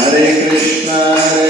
Hare Krishna, Hare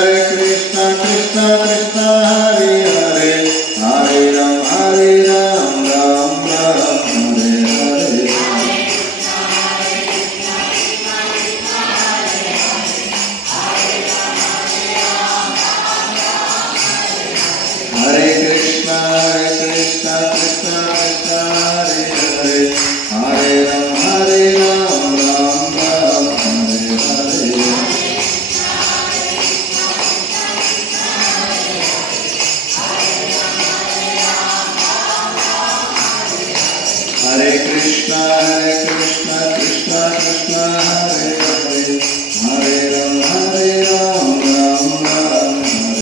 Allah.